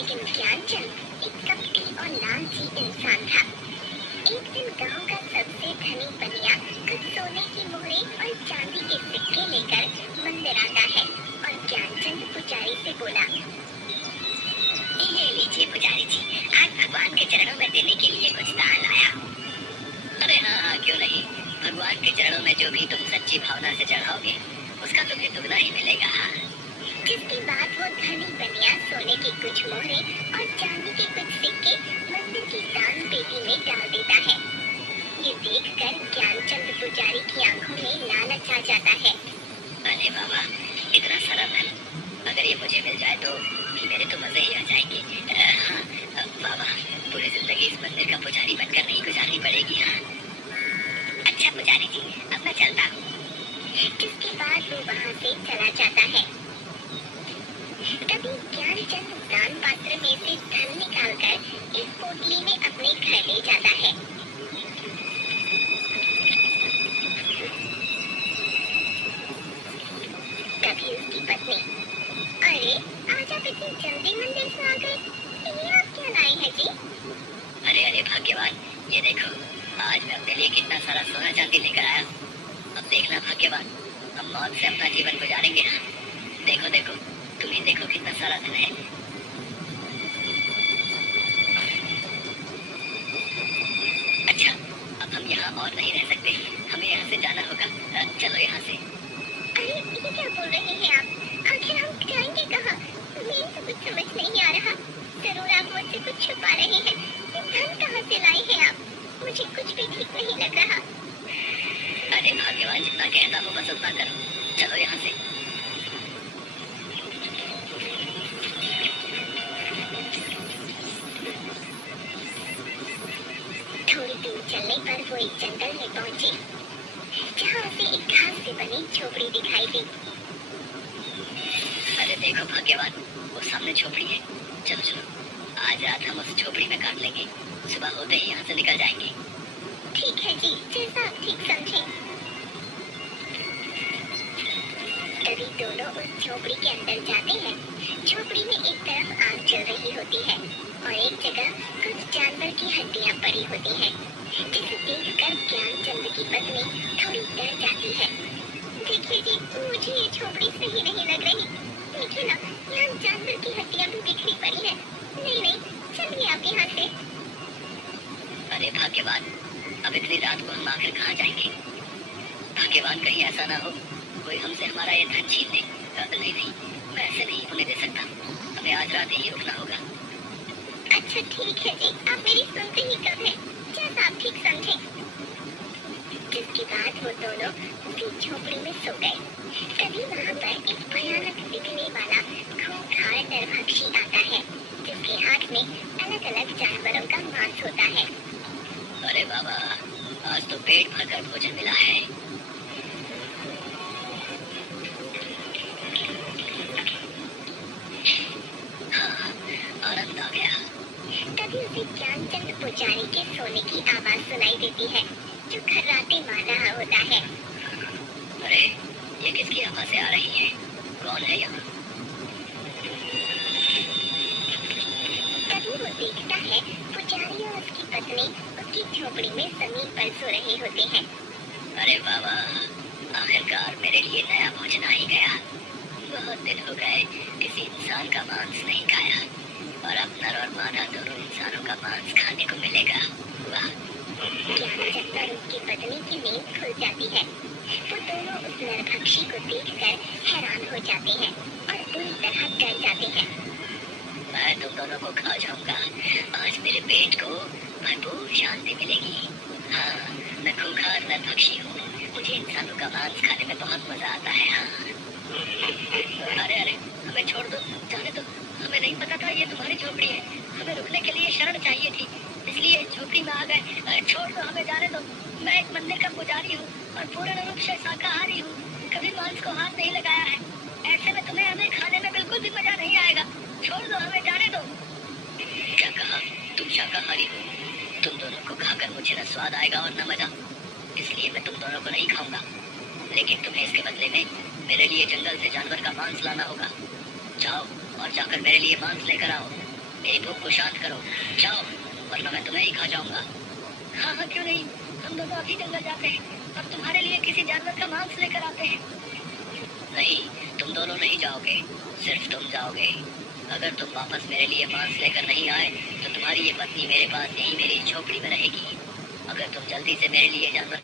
लेकिन ज्ञानचंद एक कपटी और लालची इंसान था। एक दिन गांव का सबसे धनी बनिया कुछ सोने की मोहरें और चांदी के सिक्के लेकर मंदिर आता है और ज्ञानचंद पुजारी से बोला, ये लीजिए पुजारी जी, आज भगवान के चरणों में देने के लिए कुछ दान लाया। अरे हाँ, क्यों नहीं। भगवान के चरणों में जो भी तुम सच्ची भावना से चढ़ाओगे उसका तुम्हें दुगना ही मिलेगा। जिसके बाद वो धनी बनिया सोने की कुछ मोहरें और चांदी के कुछ सिक्के मंदिर की दान पेटी में डाल देता है। ये देखकर ज्ञानचंद पुजारी की आंखों में लालच आ जाता है। अरे बाबा, इतना सारा धन अगर ये मुझे मिल जाए तो मेरे तो मजे ही आ जाएंगे। हाँ बाबा, पूरी जिंदगी इस मंदिर का पुजारी बनकर नहीं गुजारनी पड़ेगी। हाँ अच्छा पुजारी जी, अब मैं चलता हूँ। जिसके बाद वो वहाँ से चला जाता है। तभी ज्ञानचंद दान पात्र में से धन निकालकर एक पोटली में अपने घर ले जाता है। तभी उसकी पत्नी, अरे आज आप इतनी जल्दी मंदिर से आ गए, ये आप क्या लाए हैं जी? अरे अरे भाग्यवान, ये देखो, आज मैं अपने लिए कितना सारा सोना चांदी लेकर आया। अब देखना भाग्यवान, हम मौत से अपना जीवन गुजारेंगे। देखो देखो, तुम ही देखो कितना सारा धन है। अच्छा, अब हम यहाँ और नहीं रह सकते, हमें यहाँ से जाना होगा। चलो यहाँ से। अरे ये क्या बोल रहे हैं आप? आखिर हम जाएंगे कहाँ? मेरे तो कुछ समझ नहीं आ रहा। जरूर आप मुझसे कुछ छुपा रहे हैं। ये धन कहाँ से लाए हैं आप? मुझे कुछ भी ठीक नहीं लग रहा। अरे भाग्यवान, जितना कहना हो बस उतना करो। चलो यहाँ से। थोड़ी दूर चलने पर वो एक जंगल में पहुंचे, जहाँ उसे एक घास से बनी झोपड़ी दिखाई दी। अरे देखो भाग्यवान, वो सामने झोपड़ी है। चलो चलो, आज रात हम उस झोपड़ी में काट लेंगे, सुबह होते ही यहाँ से निकल जाएंगे। ठीक है जी, जैसा आप ठीक समझें। तभी दोनों उस झोपड़ी के अंदर जाते हैं। झोपड़ी में एक तरफ आग जल रही होती है और एक जगह कुछ जानवर की हड्डियां पड़ी होती हैं, जिसे देखकर ज्ञानचंद की पत्नी थोड़ी डर जाती है। देखिए जी, मुझे ये झोपड़ी सही नहीं लग रही। देखिए ना, यहाँ जानवर की हड्डियां भी बिखरी पड़ी है। नहीं नहीं, चलिए आप यहाँ से। अरे भाग्यवान, अब इतनी रात को हम आखिर कहाँ जाएंगे? भाग्यवान, कहीं ऐसा ना हो कोई हमसे हमारा ये धन छीन ले। नहीं नहीं, मैं ऐसे नहीं होने दे सकता, हमें आज रात ही रुकना होगा। अच्छा ठीक है जी, आप मेरी सुनते ही कब है, जैसा आप ठीक समझे। जिसके बाद वो दोनों उसी झोपड़ी में सो गए। तभी वहाँ पर एक भयानक दिखने वाला खूंखार नरभक्षी आता है, जिसके हाथ में अलग अलग जानवरों का मांस होता है। अरे बाबा, आज तो पेट भरकर भोजन मिला है। हाँ, आनंद आ गया। तभी उसे ज्ञानचंद पुजारी के सोने की आवाज सुनाई देती है, जो खर्राटे मार रहा होता है। अरे ये किसकी आवाज़ें आ रही हैं? कौन है यहाँ? तभी वो देखता है पुजारी और उसकी पत्नी उसकी झोपड़ी में जमीन पर सो रहे होते हैं। अरे बाबा, आखिरकार मेरे लिए नया भोजन आ ही गया। बहुत दिन हो गए किसी इंसान का मांस नहीं खाया, और अब नर और मादा दोनों इंसानों का मांस खाने को मिलेगा। वाह! ज्ञानचंद और उसकी पत्नी की नींद खुल जाती है। वो दोनों उस नरभक्षी को देखकर हैरान हो जाते हैं और बुरी तरह डर जाते हैं। मैं तुम दोनों को खा जाऊंगा। आज मेरे पेट को भरपूर शांति मिलेगी। हाँ, मैं खूंखार नरभक्षी हूँ, मुझे इंसानों का मांस खाने में बहुत मजा आता है। हाँ। अरे अरे, हमें छोड़ दो, जाने दो। हमें नहीं पता था ये तुम्हारी झोपड़ी है। हमें रुकने के लिए शरण चाहिए थी, इसलिए झोपड़ी में आ गए। छोड़ दो, हमें जाने दो। मैं एक मंदिर का पुजारी हूँ और पूर्ण रूप से शाकाहारी हूँ, कभी मांस को हाथ नहीं लगाया है। ऐसे में तुम्हें हमें खाने में बिल्कुल भी मजा नहीं आएगा। छोड़ दो, हमें जाने दो। क्या कहा? तुम शाकाहारी हो? तुम दोनों को खाकर मुझे न स्वाद आएगा और न मजा, इसलिए मैं तुम दोनों को नहीं खाऊंगा। लेकिन तुम्हें इसके बदले में मेरे लिए जंगल से जानवर का मांस लाना होगा। जाओ और जाकर मेरे लिए मांस लेकर आओ। मेरी भूख को शांत करो, जाओ, वरना मैं तुम्हें ही खा जाऊंगा। हाँ हाँ, क्यों नहीं, हम दोनों अभी जंगल जाते हैं और तुम्हारे लिए किसी जानवर का मांस लेकर आते हैं। नहीं, तुम दोनों नहीं जाओगे, सिर्फ तुम जाओगे। अगर तुम वापस मेरे लिए मांस लेकर नहीं आए तो तुम्हारी ये पत्नी मेरे पास यही मेरी झोपड़ी में रहेगी। अगर तुम जल्दी से मेरे लिए जानवर